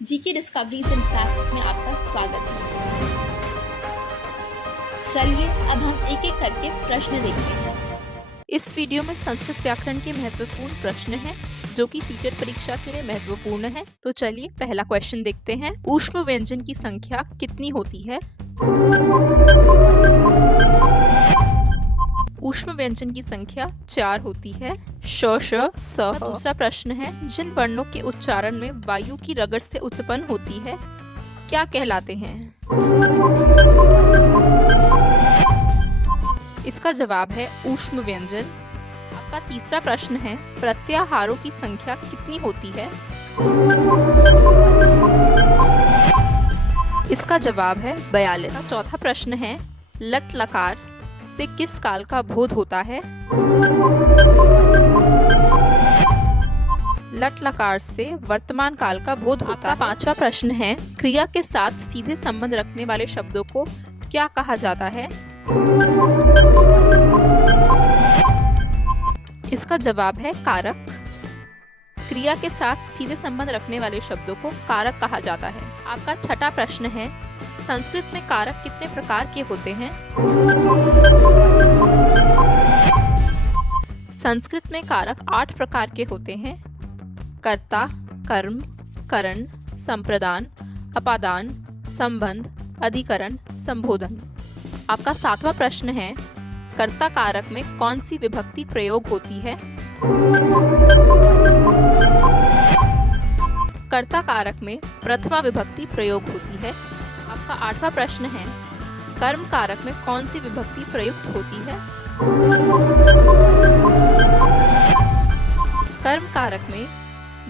GK discoveries and facts में आपका स्वागत है। चलिए अब हम एक एक करके प्रश्न देखते हैं। इस वीडियो में संस्कृत व्याकरण के महत्वपूर्ण प्रश्न हैं जो कि टीचर परीक्षा के लिए महत्वपूर्ण है। तो चलिए पहला क्वेश्चन देखते हैं। ऊष्म व्यंजन की संख्या कितनी होती है? ऊष्म व्यंजन की संख्या 4 होती है। श, श, स। दूसरा प्रश्न है, जिन वर्णों के उच्चारण में वायु की रगड़ से उत्पन्न होती है क्या कहलाते हैं? इसका जवाब है ऊष्म व्यंजन। आपका तीसरा प्रश्न है, प्रत्याहारों की संख्या कितनी होती है? इसका जवाब है 42। चौथा प्रश्न है, लट लकार से किस काल का बोध होता है? लट लकार से वर्तमान काल का बोध होता है। पांचवा प्रश्न है, क्रिया के साथ सीधे संबंध रखने वाले शब्दों को क्या कहा जाता है? इसका जवाब है कारक। क्रिया के साथ सीधे संबंध रखने वाले शब्दों को कारक कहा जाता है। आपका छठा प्रश्न है, संस्कृत में कारक कितने प्रकार के होते हैं? संस्कृत में कारक 8 प्रकार के होते हैं। कर्ता, कर्म, करण, संप्रदान, अपादान, संबंध, अधिकरण, संबोधन। आपका 7वां प्रश्न है, कर्ता कारक में कौन सी विभक्ति प्रयोग होती है? कर्ता कारक में प्रथमा विभक्ति प्रयोग होती है। आपका 8वां प्रश्न है, कर्म कारक में कौन सी विभक्ति प्रयुक्त होती है? कर्म कारक में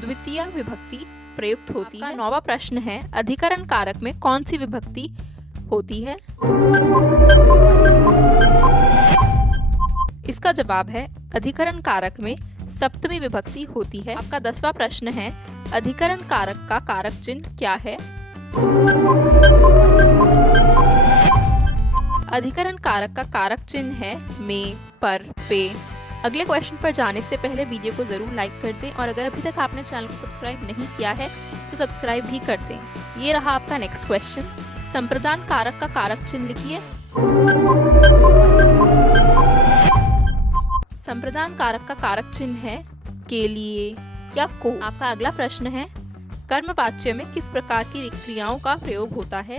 द्वितीय विभक्ति प्रयुक्त होती है। 9वां प्रश्न है, अधिकरण कारक में कौन सी विभक्ति होती है? इसका जवाब है अधिकरण कारक में सप्तमी विभक्ति होती है। आपका 10वां प्रश्न है, अधिकरण कारक का कारक चिन्ह क्या है? अधिकरण कारक का कारक चिन्ह है में, पर, पे। अगले क्वेश्चन पर जाने से पहले वीडियो को जरूर लाइक कर दें और अगर अभी तक आपने चैनल को सब्सक्राइब नहीं किया है तो सब्सक्राइब भी कर दें। ये रहा आपका नेक्स्ट क्वेश्चन। संप्रदान कारक का कारक चिन्ह लिखिए। संप्रदान कारक का कारक चिन्ह है के लिए या को। आपका अगला प्रश्न है, कर्मवाच्य में किस प्रकार की क्रियाओं का प्रयोग होता है?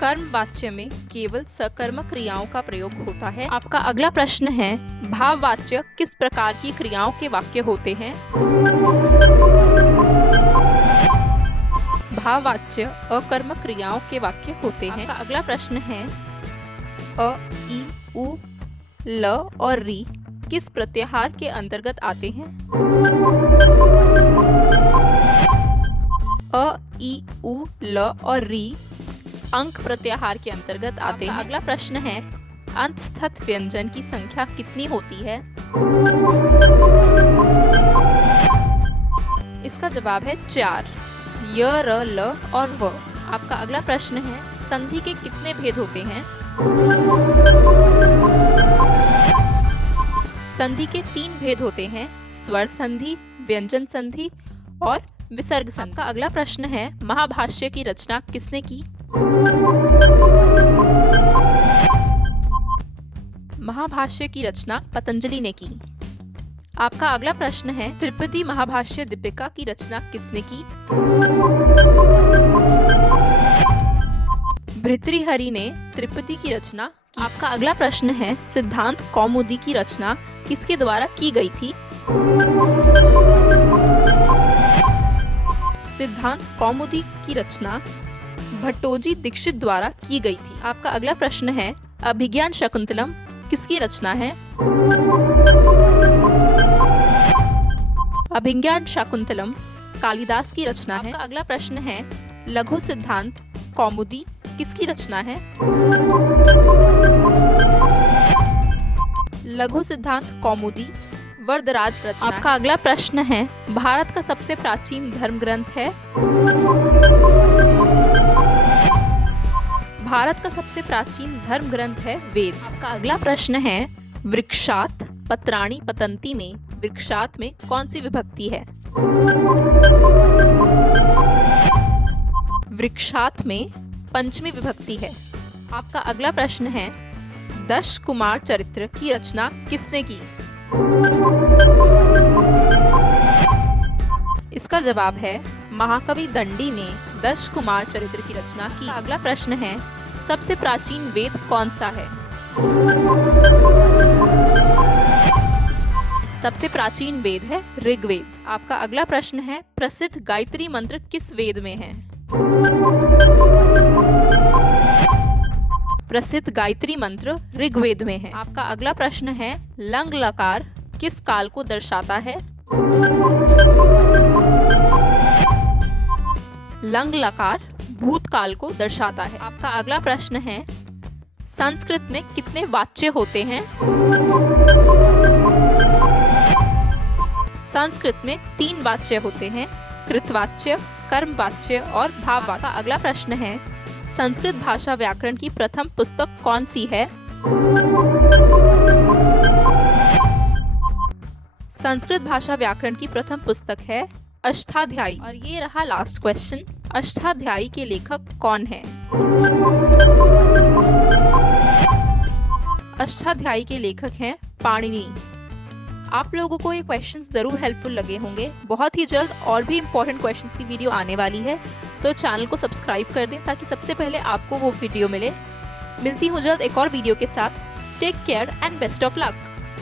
कर्मवाच्य में केवल सकर्मक क्रियाओं का प्रयोग होता है। आपका अगला प्रश्न है, भाववाच्य किस प्रकार की क्रियाओं के वाक्य होते हैं? भाववाच्य अकर्मक क्रियाओं के वाक्य होते हैं। आपका अगला प्रश्न है, अ, इ, उ, ल और री किस प्रत्याहार के अंतर्गत आते हैं? अ, इ, उ, ल और री अंक प्रत्याहार के अंतर्गत आते हैं। अगला प्रश्न है, अंतस्थ व्यंजन की संख्या कितनी होती है? इसका जवाब है 4, य, र, ल और व। आपका अगला प्रश्न है, संधि के कितने भेद होते हैं? संधि के 3 भेद होते हैं, स्वर संधि, व्यंजन संधि और विसर्ग संधि। आपका अगला प्रश्न है, महाभाष्य की रचना किसने की? महाभाष्य की रचना पतंजलि ने की। आपका अगला प्रश्न है, त्रिपदी महाभाष्य दीपिका की रचना किसने की? भर्तृहरि ने त्रिपदी की रचना की। आपका अगला प्रश्न है, सिद्धांत कौमुदी की रचना किसके द्वारा की गई थी? सिद्धांत कौमुदी की रचना भट्टोजी दीक्षित द्वारा की गई थी। आपका अगला प्रश्न है, अभिज्ञान शाकुंतलम किसकी रचना है? अभिज्ञान शाकुंतलम कालिदास की रचना है। आपका अगला प्रश्न है, लघु सिद्धांत कौमुदी किसकी रचना है? लघु सिद्धांत कौमुदी वरदराज रचना। आपका अगला प्रश्न है, भारत का सबसे प्राचीन धर्म ग्रंथ है? भारत का सबसे प्राचीन धर्म ग्रंथ है वेद। आपका अगला प्रश्न है, वृक्षात पत्राणि पतंती में वृक्षात में कौन सी विभक्ति है? वृक्षात में पंचमी विभक्ति है। आपका अगला प्रश्न है, दश कुमार चरित्र की रचना किसने की? इसका जवाब है महाकवि दंडी ने दश कुमार चरित्र की रचना की। अगला प्रश्न है, सबसे प्राचीन वेद कौन सा है? सबसे प्राचीन वेद है ऋग्वेद। आपका अगला प्रश्न है, प्रसिद्ध गायत्री मंत्र किस वेद में है? प्रसिद्ध गायत्री मंत्र ऋग्वेद में है। आपका अगला प्रश्न है, लंग लकार किस काल को दर्शाता है? लंग लकार भूतकाल को दर्शाता है। आपका अगला प्रश्न है, संस्कृत में कितने वाच्य होते हैं? संस्कृत में 3 वाच्य होते हैं, कृतवाच्य, कर्मवाच्य और भाववाच्य। अगला प्रश्न है, संस्कृत भाषा व्याकरण की प्रथम पुस्तक कौन सी है? संस्कृत भाषा व्याकरण की प्रथम पुस्तक है अष्टाध्यायी। और ये रहा लास्ट क्वेश्चन, अष्टाध्यायी के लेखक कौन है? अष्टाध्यायी के लेखक हैं पाणिनि। आप लोगों को ये क्वेश्चंस जरूर हेल्पफुल लगे होंगे। बहुत ही जल्द और भी इम्पोर्टेंट क्वेश्चंस की वीडियो आने वाली है, तो चैनल को सब्सक्राइब कर दें ताकि सबसे पहले आपको वो वीडियो मिले। मिलती हूँ जल्द एक और वीडियो के साथ। Take care and best of luck.